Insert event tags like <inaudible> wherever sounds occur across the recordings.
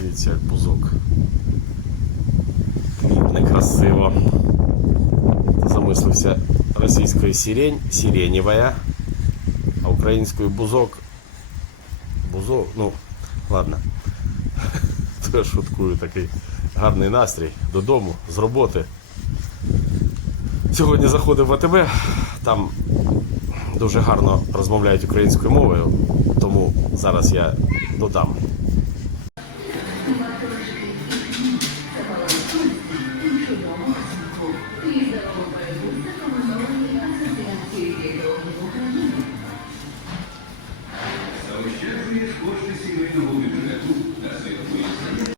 Дивіться, як бузок. Квітне красиво. Замислився російською сирень, сиренєвая, а українською бузок. Бузок, ну, ладно. <laughs> То шуткую такий гарний настрій додому, з роботи. Сьогодні заходив в АТБ, там дуже гарно розмовляють українською мовою, тому зараз я додам. Заощаджуєш кошти сімейного бюджету на та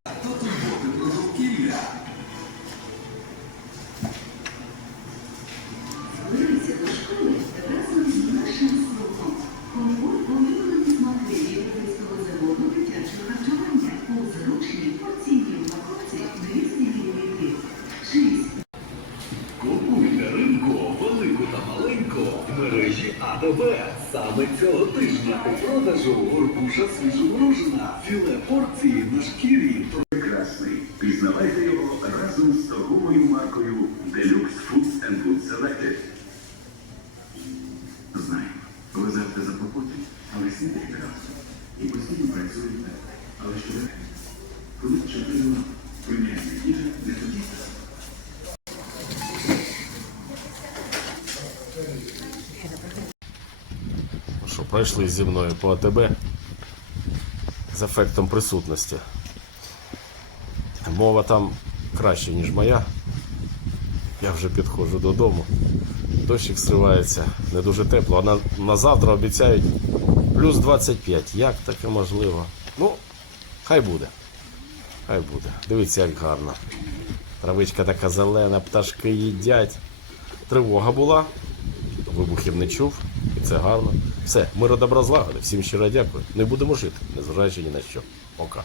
мережі Саме цього тижня у продажу горбуша свіжоморожена. Філе порції на шкірі. Прекрасний. Пізнавайте його разом з торговою маркою Deluxe Foods and Food Selected. Знаю, ви завжди заклопотані, але снідайте разом. І постійно працюєте. Але що таке? Коли чотири преміальна їжа для тоді. Що пройшли зі мною по АТБ з ефектом присутності. Мова там краще, ніж моя. Я вже підходжу додому. Дощик сривається, не дуже тепло. А на, на завтра обіцяють плюс 25. Як таке можливо? Ну, хай буде. Хай буде. Дивіться, як гарно. Травичка така зелена, пташки їдять. Тривога була, вибухів не чув, це гарно. Все, ми добра злагоди. Всім щиро дякую. Не будемо жити, незважаючи ні на що. Пока.